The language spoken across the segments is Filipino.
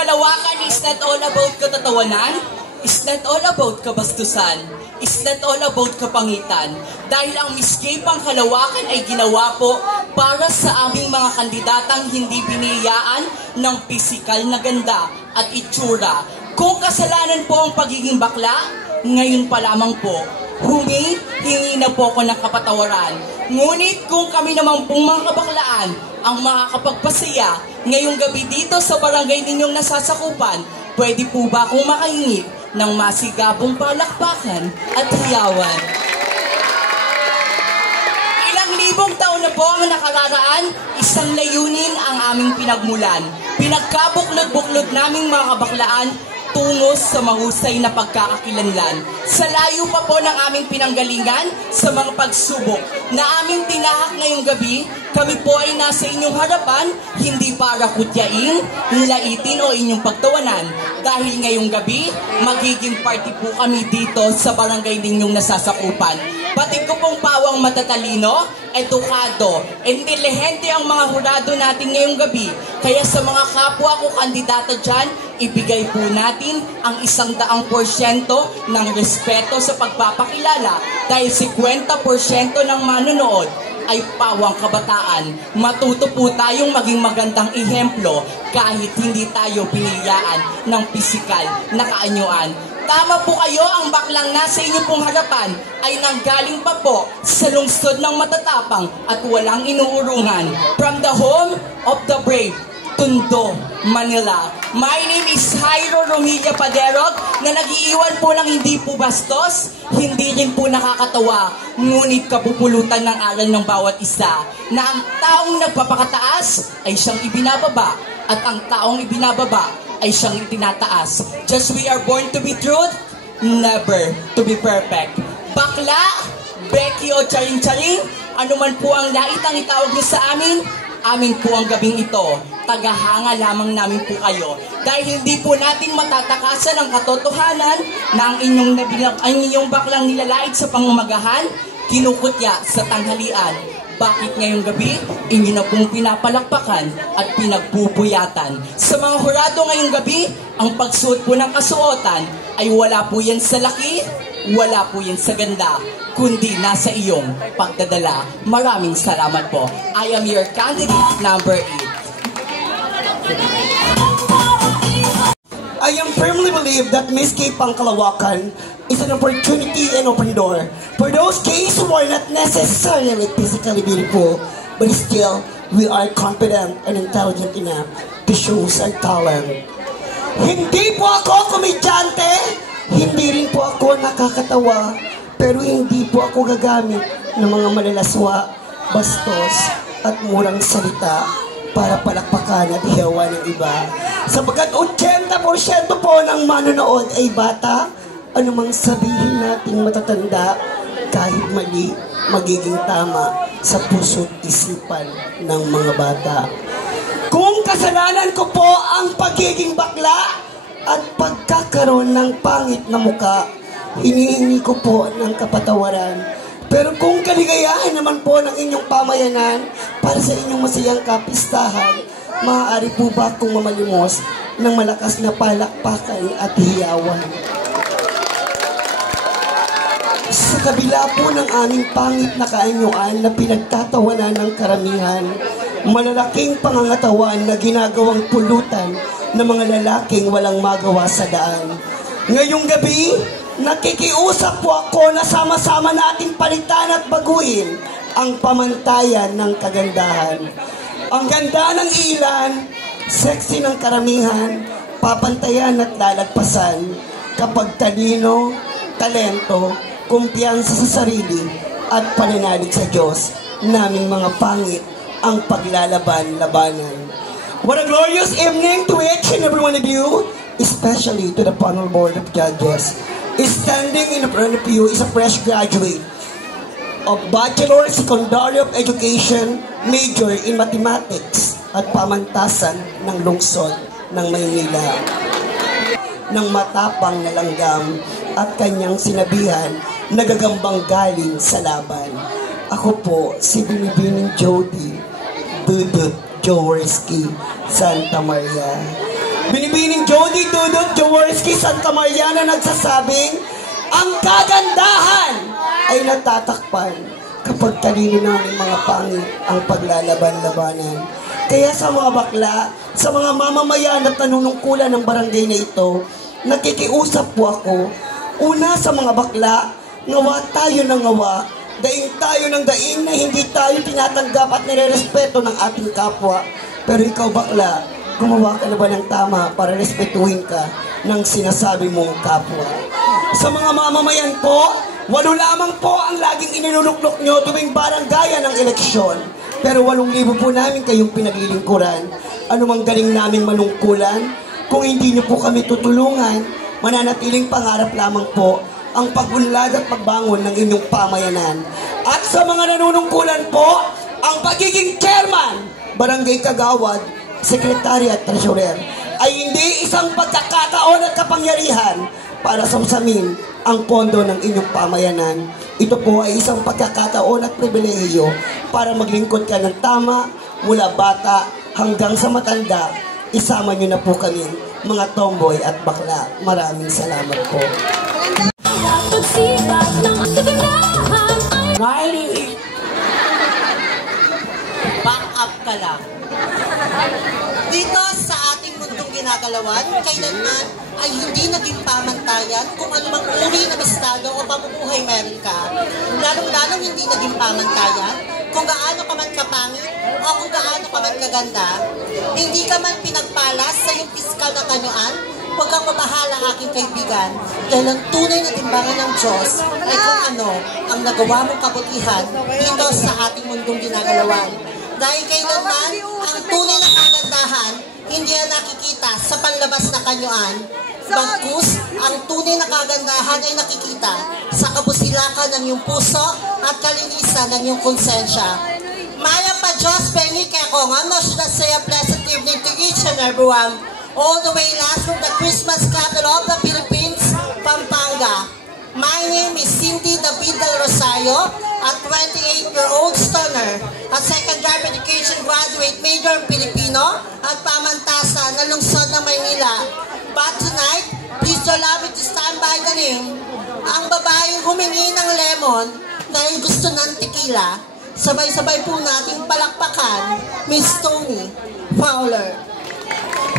kalawakan is not all about katatawanan, is not all about kabastusan, is not all about kapangitan. Dahil ang Miss Gay Pangkalawakan ay ginawa po para sa aming mga kandidatang hindi biniyayaan ng pisikal na ganda at itsura. Kung kasalanan po ang pagiging bakla, ngayon pa lamang po, hingi na po ako ng kapatawaran. Ngunit kung kami naman pong mga kabaklaan ang makakapagpasaya ngayong gabi dito sa barangay ninyong nasasakupan, pwede po ba akong makahingi ng masigabong palakpakan at hiyawan? Ilang libong taon na po ang nakararaan, isang layunin ang aming pinagmulan. Pinagkabuklod-buklod naming mga kabaklaan tungo sa mahusay na pagkakakilanlan. Sa layo pa po ng aming pinanggalingan sa mga pagsubok na aming tinahak ngayong gabi, kami po ay nasa inyong harapan, hindi para kutyain, laitin o inyong pagtawanan. Dahil ngayong gabi, magiging party po kami dito sa barangay ninyong nasasakupan. Batid ko pong pawang matatalino, edukado, intelihente ang mga hurado natin ngayong gabi. Kaya sa mga kapwa ko kandidata dyan, ibigay po natin ang 100% ng respeto sa pagpapakilala dahil 50% ng manonood ay pawang kabataan. Matuto po tayong maging magandang ehemplo kahit hindi tayo piniyaan ng pisikal na kaanyuan. Tama po kayo, ang baklang nasa inyo pong harapan ay nanggaling pa po sa lungsod ng matatapang at walang inuurungan. From the home of the brave, Tondo, Manila. My name is Jairo Romilla Paderog na nag-iiwan po ng hindi po bastos, hindi rin po nakakatawa, ngunit kapupulutan ng aral ng bawat isa na ang taong nagpapakataas ay siyang ibinababa at ang taong ibinababa ay siyang itinataas. Just we are born to be truth, never to be perfect. Bakla, Becky o Charing-Charing, anuman po ang laitang itawag niyo sa amin, amin po ang gabing ito. Tagahanga lamang namin po kayo. Dahil hindi po natin matatakasan ang katotohanan na ang inyong baklang nilalait sa pangumagahan, kinukutya sa tanghalian. Bakit ngayong gabi, inyo na pong pinapalakpakan at pinagpupuyatan. Sa mga hurado ngayong gabi, ang pagsuot po ng kasuotan ay wala po yan sa laki, wala po yan sa ganda, kundi nasa iyong pagdadala. Maraming salamat po. I am your candidate number 8. I am firmly believe that Miss Gay Pangkalawakan is an opportunity and open door for those gays who are not necessarily physically beautiful, but still we are confident and intelligent enough to show our talent. Hindi po ako komedyante, hindi rin po ako nakakatawa, pero hindi po ako gagamit ng mga malalaswa, bastos at murang salita para palakpakan at hiyawan ng iba. Sapagkat 80% po ng manonood ay bata, anumang sabihin nating matatanda, kahit mali, magiging tama sa puso't isipan ng mga bata. Kung kasalanan ko po ang pagiging bakla at pagkakaroon ng pangit na muka, hinihingi ko po ng kapatawaran. Pero kung kaligayahan naman po ng inyong pamayanan para sa inyong masayang kapistahan, maaari po ba akong mamalimos ng malakas na palakpakan at hiyawan? Sa kabila po ng aming pangit na kaanyuan na pinagtatawanan ng karamihan, malalaking pangangatawan na ginagawang pulutan ng mga lalaking walang magawa sa daan. Ngayong gabi, nakikiusap po ako na sama-sama nating palitan at baguhin ang pamantayan ng kagandahan. Ang ganda ng ilan, sexy ng karamihan, papantayan at lalagpasan kapag talino, talento, kumpiyansa sa sarili at pananalig sa Diyos, naming mga pangit ang paglalaban-labanan. What a glorious evening to each and every one of you, especially to the panel board of judges. Standing in front of you is a fresh graduate of Bachelor Secondary of Education, major in Mathematics at Pamantasan ng Lungsod ng Maynila. Nang matapang na langgam at kanyang sinabihan, nagagambang galing sa laban. Ako po si Binibining Jody Dudut Jaworski Santa Maria. Binibining Jody Dudut Jaworski Santa Maria na nagsasabing, ang kagandahan ay natatakpan kapag talino namin mga pangit ang paglalaban-labanan. Kaya sa mga bakla, sa mga mamamayan at nanunungkulan ng barangay na ito, nakikiusap po ako. Una sa mga bakla, ngawa tayo ng ngawa, daing tayo ng daing na hindi tayo tinatanggap at nirerespeto ng ating kapwa. Pero ikaw bakla, gumawa ka na ba ng tama para respetuhin ka ng sinasabi mong kapwa? Sa mga mamamayan po, 8 lamang po ang laging ininunuklok nyo tuwing barangaya ng eleksyon. Pero 8,000 po namin kayong pinaglilingkuran. Ano mang galing naming manungkulan, kung hindi nyo po kami tutulungan, mananatiling pangarap lamang po ang pag-unlad at pagbangon ng inyong pamayanan. At sa mga nanunungkulan po, ang pagiging chairman, barangay kagawad, sekretary at treasurer, ay hindi isang pagkakataon at kapangyarihan para samsamin ang pondo ng inyong pamayanan. Ito po ay isang pagkakataon at pribilehiyo para maglingkod ka ng tama mula bata hanggang sa matanda. Isama nyo na po kami, mga tomboy at bakla. Maraming salamat po. Miley, back up ka lang. Dito sa ating mundong ginagalawan, kailanman ay hindi naging pamantayan kung anumang uri ng estado o pamumuhay meron ka. Lalong-lalong hindi naging pamantayan kung gaano ka man kapangit o kung gaano ka man kaganda. Hindi ka man pinagpalas sa iyong piskal na kanyuan, huwag kang mabahala aking kaibigan, dahil ang tunay na timbangan ng Diyos ay kung ano ang nagawa mong kabutihan dito sa ating mundong ginagalawan. Dahil kailanman ang tunay na kagandahan hindi na nakikita sa panlabas na kanyuan, bagkus ang tunay na kagandahan ay nakikita sa kabusilakan ng iyong puso at kalinisan ng iyong konsensya. Maya pa Diyos, pengi kaya ko nga, no, should I say a blessed evening to each and everyone, all the way last from the Christmas capital of the Philippines, Pampanga. My name is Cindy David Del Rosario, a 28-year-old stoner, a second-year education graduate major in Filipino at pamantasan na lungsod ng Maynila. But tonight, please allow me to stand by the name, ang babaeng humingi ng lemon dahil gusto ng tequila. Sabay-sabay po nating palakpakan, Miss Tony Fowler.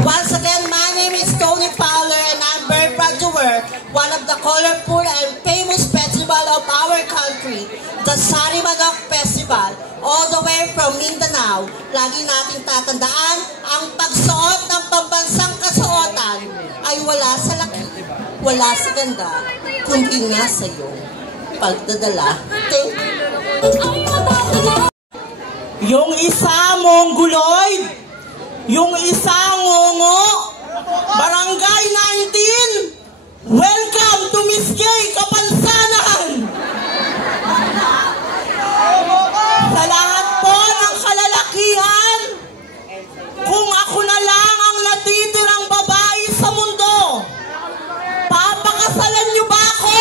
Once again, my name is Tony Fowler and I'm very proud to work one of the colorful and famous festival of our country, the Sarimanok Festival, all the way from Mindanao. Lagi nating tatandaan, ang pagsuot ng pambansang kasuotan ay wala sa laki, wala sa ganda, kundi nga sa iyong pagdadala. Thank you. Yung isa mongguloid, yung isa ngongo, Barangay 19, welcome to Miss Gay Kapansanan! Sa lahat po ng kalalakihan, kung ako na lang ang natitirang babae sa mundo, papakasalan niyo ba ako?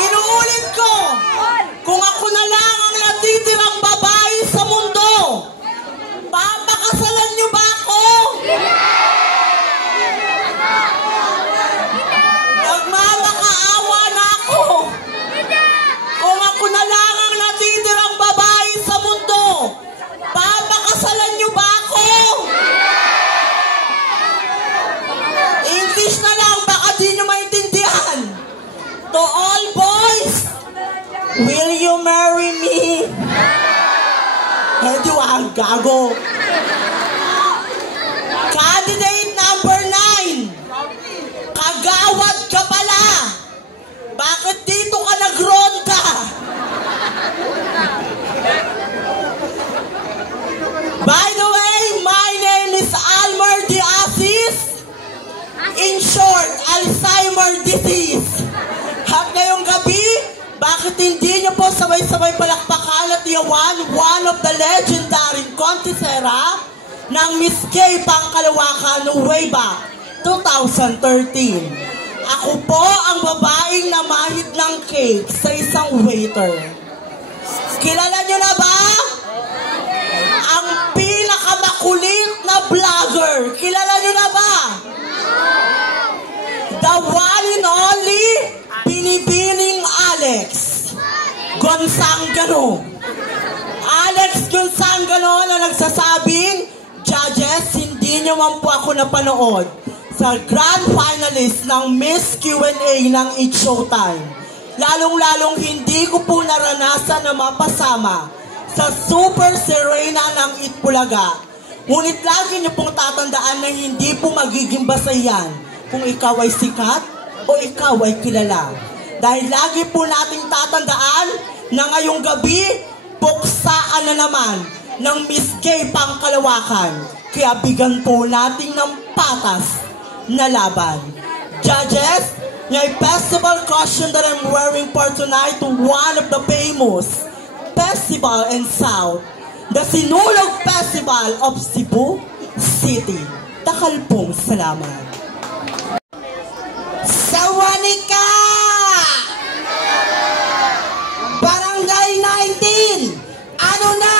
Inuulit ko, kung ako na lang ang natitirang babae sa mundo, papakasalan niyo ba ako? Nagmamakaawa na ako. Kung ako na lang ang natitirang babae sa mundo, papakasalan niyo ba ako? English na lang, baka di niyo maintindihan. To all boys, will you marry me? Eh, di wag, gago. Candidate number 9. Kagawad ka pala. Bakit dito ka nagronda? By the way, my name is Almar de Asis. In short, Alzheimer disease. At ngayong gabi, bakit hindi niyo po sabay-sabay palakpakan at iyawan one of the legendary contestera ng Miss K Pangkalawakan way back 2013. Ako po ang babaeng namahid ng cake sa isang waiter. Kilala niyo na ba? Ang makulit na vlogger. Kilala niyo na ba? The one and only Binibining Alex Gonzangano. Alex Gonzangano na nagsasabing, judges, hindi niyo man po ako napanood sa grand finalist ng Miss Q&A ng It's Showtime. Lalong-lalong hindi ko po naranasan na mapasama sa Super Serena ng Itbulaga. Ngunit lagi niyo pong tatandaan na hindi po magiging basayan kung ikaw ay sikat o ikaw ay kilala. Dahil lagi po nating tatandaan na ngayong gabi, buksaan na naman ng Miss Gay Pangkalawakan. Kaya bigyan po natin ng patas na laban. Judges, my festival costume that I'm wearing for tonight to one of the famous festival in South, the Sinulog Festival of Cebu City. Takal pong salamat. Sawanika! Barangay 19! Ano na?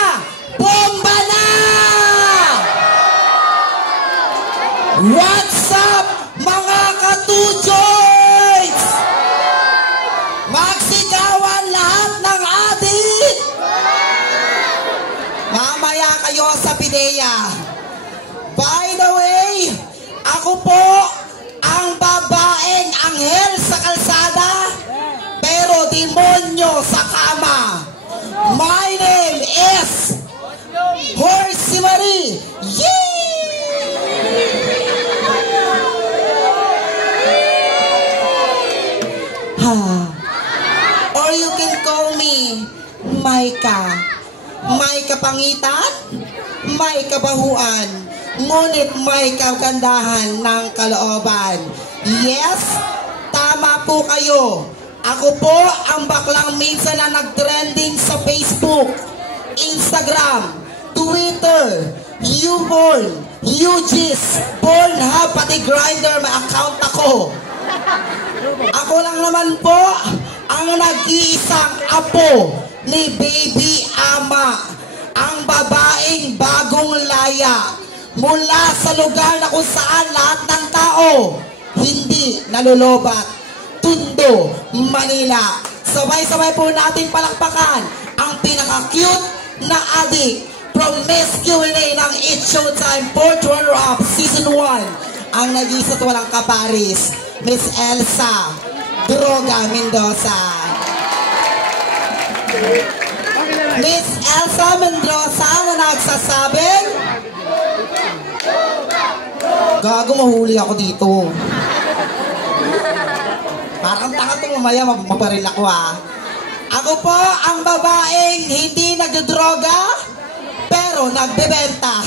Bomba na! What's up, mga katujoys? Magsigawan lahat ng adik! Mamaya kayo sa pideya. By the way, ako po ang babaeng anghel sa kalsada, pero demonyo sa kama. My name is Horsey Marie. Yee! Or you can call me Maika. May kapangitan, may kabahuan, ngunit may kagandahan ng kalooban. Yes, tama po kayo. Ako po ang baklang minsan na nag-trending sa Facebook, Instagram, Twitter, YouPorn, UGIS, Pornhub, pati Grindr, may account ako. Ako lang naman po ang nag-iisang apo ni Baby Ama, ang babaeng bagong laya mula sa lugar na kung saan lahat ng tao hindi nalulobat, Tondo, Manila. Sabay-sabay po natin palakpakan ang pinaka-cute na adik from Miss Q&A ng It's Showtime, fourth runner-up, season 1, ang nag-iisa at walang kaparis, Miss Elsa Droga Mendoza. Miss Elsa Mendoza na nagsasabing, gago, mahuli ako dito. Parang tanga ito, mamaya maparil ako ha. Ako po ang babaeng hindi nagdodroga, pero nagbebenta.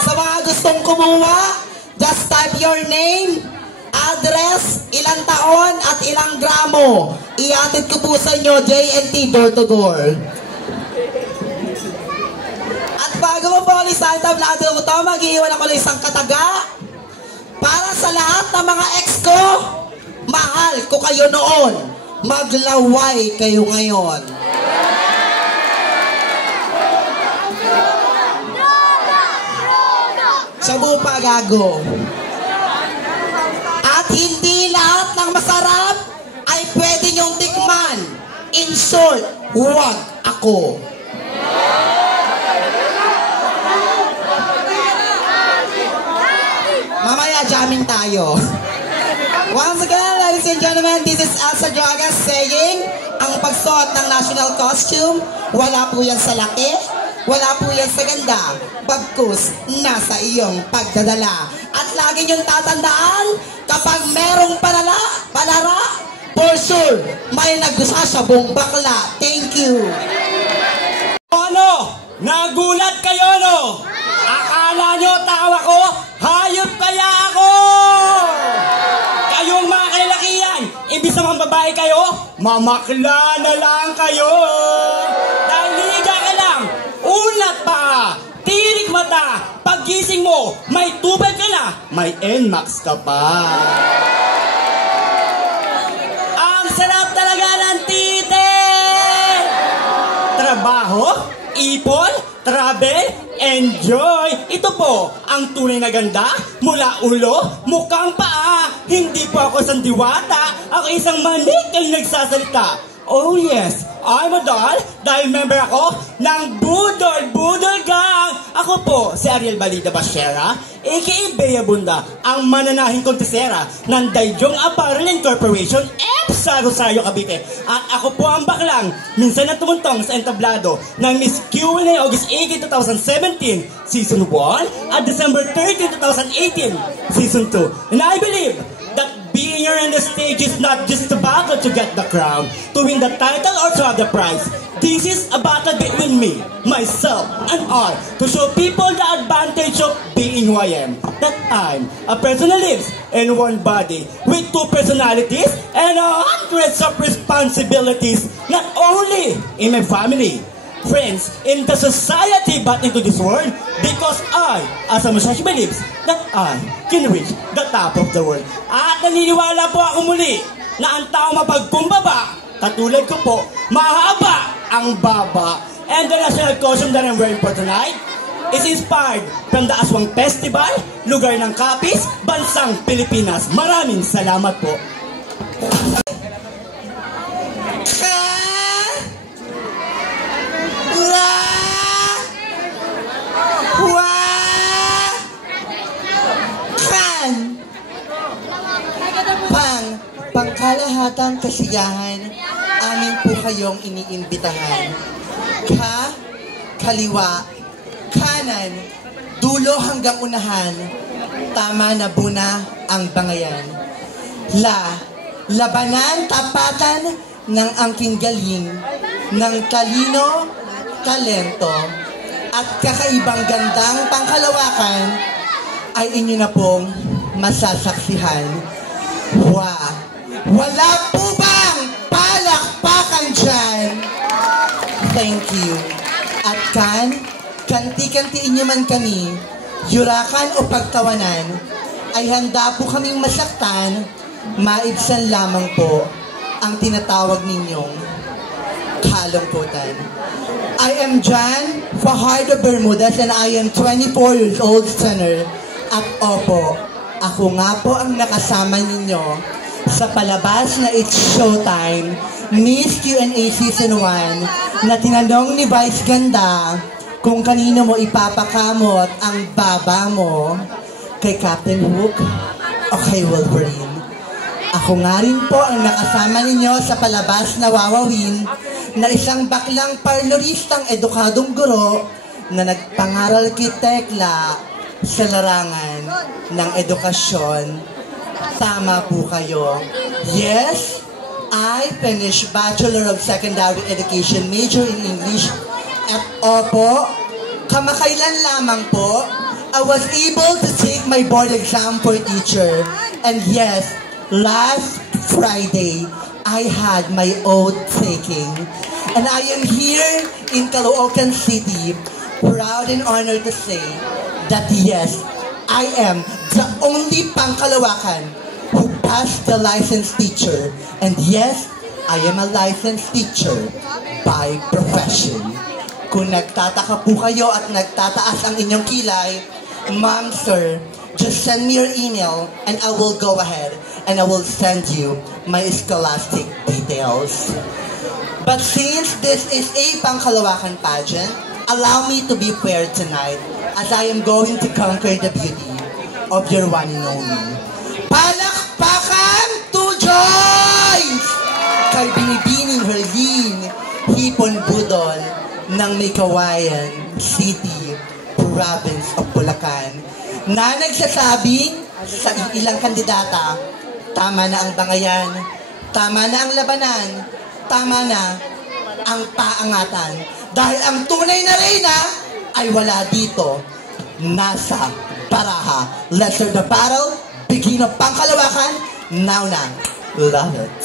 Sa mga gustong kumuha, just type your name, address, ilang taon at ilang gramo. Iatid ko po sa inyo, JNT, door to door. At bago mo po alisan ang vlog ko to, mag-iiwan ako ng isang kataga para sa lahat ng mga ex ko. Mahal ko kayo noon, maglaway kayo ngayon. Sabu pa, gago. At hindi lahat ng masarap ay pwede niyong tikman. In short, huwag ako. Mamaya jamming tayo. Once again, ladies and gentlemen, this is Elsa Droga saying, ang pagsuot ng national costume, wala po yan sa laki, wala po yan sa ganda, bagkus nasa iyong pagdadala. At lagi niyong tatandaan, kapag merong palara, for sure, may nagsasabong bakla. Thank you. Ano? Nagulat kayo, no? Akala nyo tawa ko? Hayop kaya ako! Kayong mga kailakiyan, imbis naman babae kayo, mamakla na lang kayo! Dahil liga ka lang, unat pa, tirik mata, paggising mo, may tubig ka na, may NMAX ka pa. Ang sarap talaga ng tite! Trabaho, ipon, travel, Enjoy! Ito po, ang tunay na ganda, mula ulo, mukhang paa. Hindi po ako isang diwata, ako isang manik ay nagsasalita. Oh yes, I'm a doll dahil member ako ng Budol Gang. Ako po si Ariel Balida Bashera, aka Bea Bunda, ang mananahing kontesera ng Daijong Apparel Corporation sa Rosario, Cavite. At ako po ang baklang minsan na tumuntong sa entablado ng Miss Q&A August 18, 2017 Season 1 at December 13, 2018 Season 2. And I believe that being here on the stage is not just a battle to get the crown, to win the title or to have the prize. This is a battle between me, myself, and all, to show people the advantage of being who I am. That I'm a person who lives in one body, with two personalities, and hundreds of responsibilities, not only in my family, friends, in the society, but into this world, because I, as a Musashi believes, that I can reach the top of the world. At naniniwala po ako muli na ang tao mapagkumbaba, katulad ko po, mahaba ang baba. And the national costume that I'm wearing for tonight is inspired from the Aswang Festival, lugar ng Capiz, bansang Pilipinas. Maraming salamat po. Pangkalahatang kasiyahan, amin po kayong iniimbitahan. Kaliwa, kanan, dulo hanggang unahan, tama na buna ang bangayan. Labanan, tapatan ng angking galing, ng talino, talento, at kakaibang gandang pangkalawakan ay inyo na pong masasaksihan. Wala po bang palakpakan dyan? Thank you. At kanti-kantiin nyo man kami, yurakan o pagtawanan, ay handa po kaming masaktan, maibsan lamang po ang tinatawag ninyong kalungkutan. I am John Fajardo Bermudez and I am 24 years old tenor. At opo, ako nga po ang nakasama ninyo sa palabas na It's Showtime, Miss Q&A Season 1, na tinanong ni Vice Ganda kung kanino mo ipapakamot ang baba mo, kay Captain Hook o kay Wolverine. Ako nga rin po ang nakasama ninyo sa palabas na Wawawin, na isang baklang parloristang edukadong guro na nagpangaral kay Tekla sa larangan ng edukasyon. Tama po kayo. Yes, I finished Bachelor of Secondary Education, major in English. At opo, kamakailan lamang po, I was able to take my board exam for teacher. And yes, last Friday, I had my oath taking. And I am here in Caloocan City, proud and honored to say that yes, I am the only Pangkalawakan who passed the licensed teacher. And yes, I am a licensed teacher by profession. Kung nagtataka po kayo at nagtataas ang inyong kilay, ma'am, sir, just send me your email and I will go ahead and I will send you my scholastic details. But since this is a Pangkalawakan pageant, allow me to be fair tonight as I am going to conquer the beauty of your one and only. Palakpakan to Joyce! Kay Binibining Herlin, Hipon Budol ng May Kawayan City, Province of Bulacan, na nagsasabing sa ilang kandidata, tama na ang bangayan, tama na ang labanan, tama na ang paangatan. Dahil ang tunay na reyna ay wala dito, nasa baraha. Let's start the battle, begin of Pangkalawakan, now na. Love it.